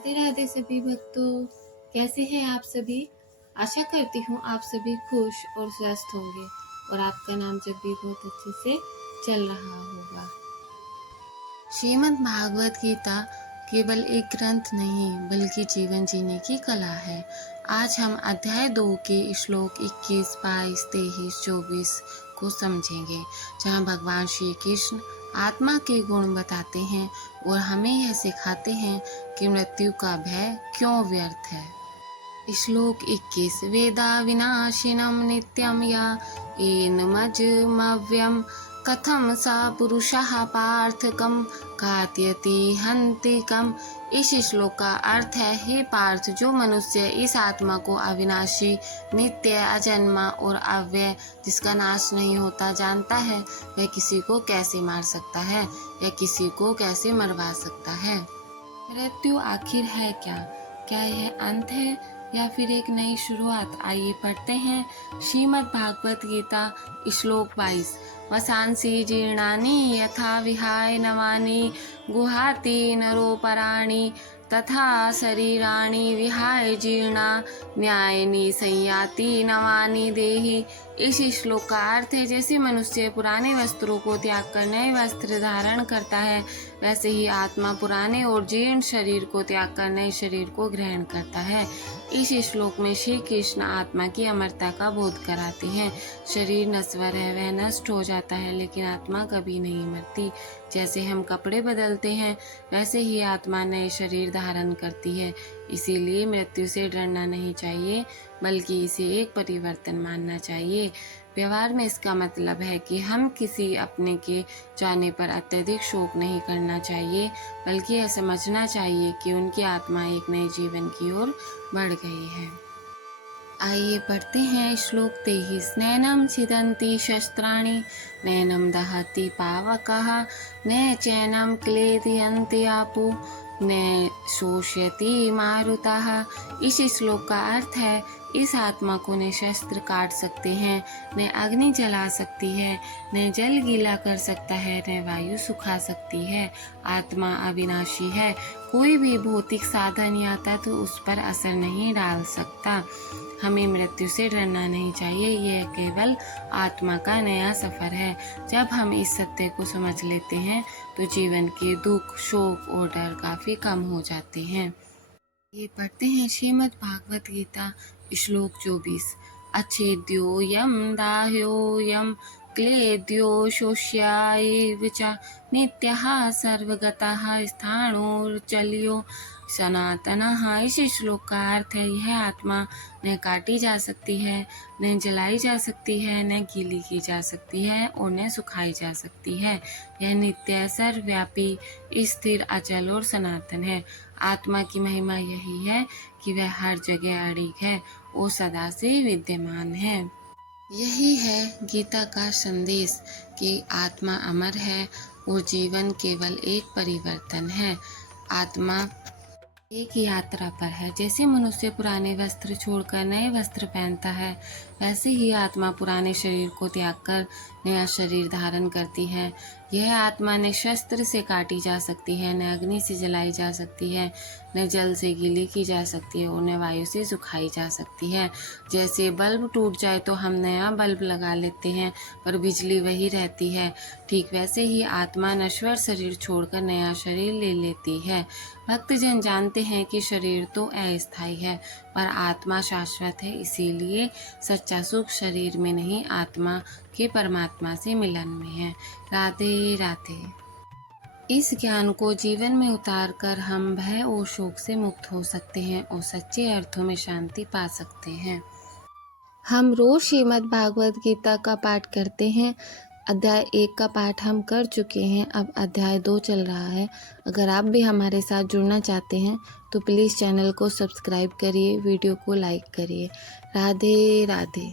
राधे राधे सभी भक्तों, कैसे हैं आप सभी। आशा करती हूँ आप सभी खुश और स्वस्थ होंगे और आपका नाम जब भी बहुत अच्छे से चल रहा होगा। श्रीमद् भागवत गीता केवल एक ग्रंथ नहीं बल्कि जीवन जीने की कला है। आज हम अध्याय 2 के श्लोक 21, 22, 23, 24 को समझेंगे, जहाँ भगवान श्री कृष्ण आत्मा के गुण बताते हैं और हमें यह सिखाते हैं कि मृत्यु का भय क्यों व्यर्थ है। श्लोक 21 वेदा विनाशिनम नित्यम या एनमजमव्यम कथम सा पुरुषः पार्थकम घातयति हन्तिकम। इस श्लोक का अर्थ है, हे पार्थ, जो मनुष्य इस आत्मा को अविनाशी, नित्य, अजन्मा और अव्यय, जिसका नाश नहीं होता जानता है, वह किसी को कैसे मार सकता है या किसी को कैसे मरवा सकता है। मृत्यु आखिर है क्या? क्या यह अंत है या फिर एक नई शुरुआत? आइए पढ़ते हैं श्रीमद् भागवत गीता श्लोक 22 वसांसि जीर्णानि यथा विहाय नवानि गुहाति नरोपराणि तथा शरीराणि विहाय जीर्णा न्यायनि संयाति नवानि देहि। इस श्लोक का अर्थ है, जैसे मनुष्य पुराने वस्त्रों को त्याग कर नए वस्त्र धारण करता है, वैसे ही आत्मा पुराने और जीर्ण शरीर को त्याग कर नए शरीर को ग्रहण करता है। इस श्लोक में श्री कृष्ण आत्मा की अमरता का बोध कराते हैं। शरीर नश्वर है, वह नष्ट हो जाता है, लेकिन आत्मा कभी नहीं मरती। जैसे हम कपड़े बदलते हैं, वैसे ही आत्मा नए शरीर धारण करती है। इसीलिए मृत्यु से डरना नहीं चाहिए, बल्कि इसे एक परिवर्तन मानना चाहिए। व्यवहार में इसका मतलब है कि हम किसी अपने के जाने पर अत्यधिक शोक नहीं करना चाहिए, बल्कि यह समझना चाहिए कि उनकी आत्मा एक नए जीवन की ओर बढ़ गई है। आइए पढ़ते हैं श्लोक 23 नैनम छिदन्ति शस्त्राणि नैनम दहति पावकः न चैनम क्लेदयन्ति आपो न शोषयति मारुतः। इस श्लोक का अर्थ है, इस आत्मा को न शस्त्र काट सकते हैं, न अग्नि जला सकती है, न जल गीला कर सकता है, न वायु सुखा सकती है। आत्मा अविनाशी है, कोई भी भौतिक साधन या तत्व उस पर असर नहीं डाल सकता। हमें मृत्यु से डरना नहीं चाहिए, यह केवल आत्मा का नया सफर है। जब हम इस सत्य को समझ लेते हैं तो जीवन के दुख, शोक और डर काफी कम हो जाते हैं। ये पढ़ते हैं श्रीमद् भागवत गीता श्लोक 24 अच्छेद्यो यम दाह्यो यम क्लेद्यो शोष्याय च नित्यः सर्वगतः स्थाणोर्चल्यो सनातनः। इस श्लोक का अर्थ है, यह आत्मा न काटी जा सकती है, न जलाई जा सकती है, न गीली की जा सकती है और न सुखाई जा सकती है। यह नित्य, सर्वव्यापी, स्थिर, अचल और सनातन है। आत्मा की महिमा यही है कि वह हर जगह अडिग है और सदा से विद्यमान है। यही है गीता का संदेश कि आत्मा अमर है और जीवन केवल एक परिवर्तन है। आत्मा एक यात्रा पर है। जैसे मनुष्य पुराने वस्त्र छोड़कर नए वस्त्र पहनता है, वैसे ही आत्मा पुराने शरीर को त्याग कर नया शरीर धारण करती है। यह आत्मा न शस्त्र से काटी जा सकती है, न अग्नि से जलाई जा सकती है, न जल से गीली की जा सकती है और न वायु से सुखाई जा सकती है। जैसे बल्ब टूट जाए तो हम नया बल्ब लगा लेते हैं, पर बिजली वही रहती है। ठीक वैसे ही आत्मा नश्वर शरीर छोड़कर नया शरीर ले लेती है। भक्तजन जानते हैं कि शरीर तो अस्थायी है, पर आत्मा शाश्वत है। इसीलिए सच्चा सुख शरीर में नहीं, आत्मा के परमात्मा से मिलन में है। राधे राधे। इस ज्ञान को जीवन में उतार कर हम भय और शोक से मुक्त हो सकते हैं और सच्चे अर्थों में शांति पा सकते हैं। हम रोज श्रीमद् भागवत गीता का पाठ करते हैं। अध्याय 1 का पाठ हम कर चुके हैं, अब अध्याय 2 चल रहा है। अगर आप भी हमारे साथ जुड़ना चाहते हैं तो प्लीज़ चैनल को सब्सक्राइब करिए, वीडियो को लाइक करिए। राधे राधे।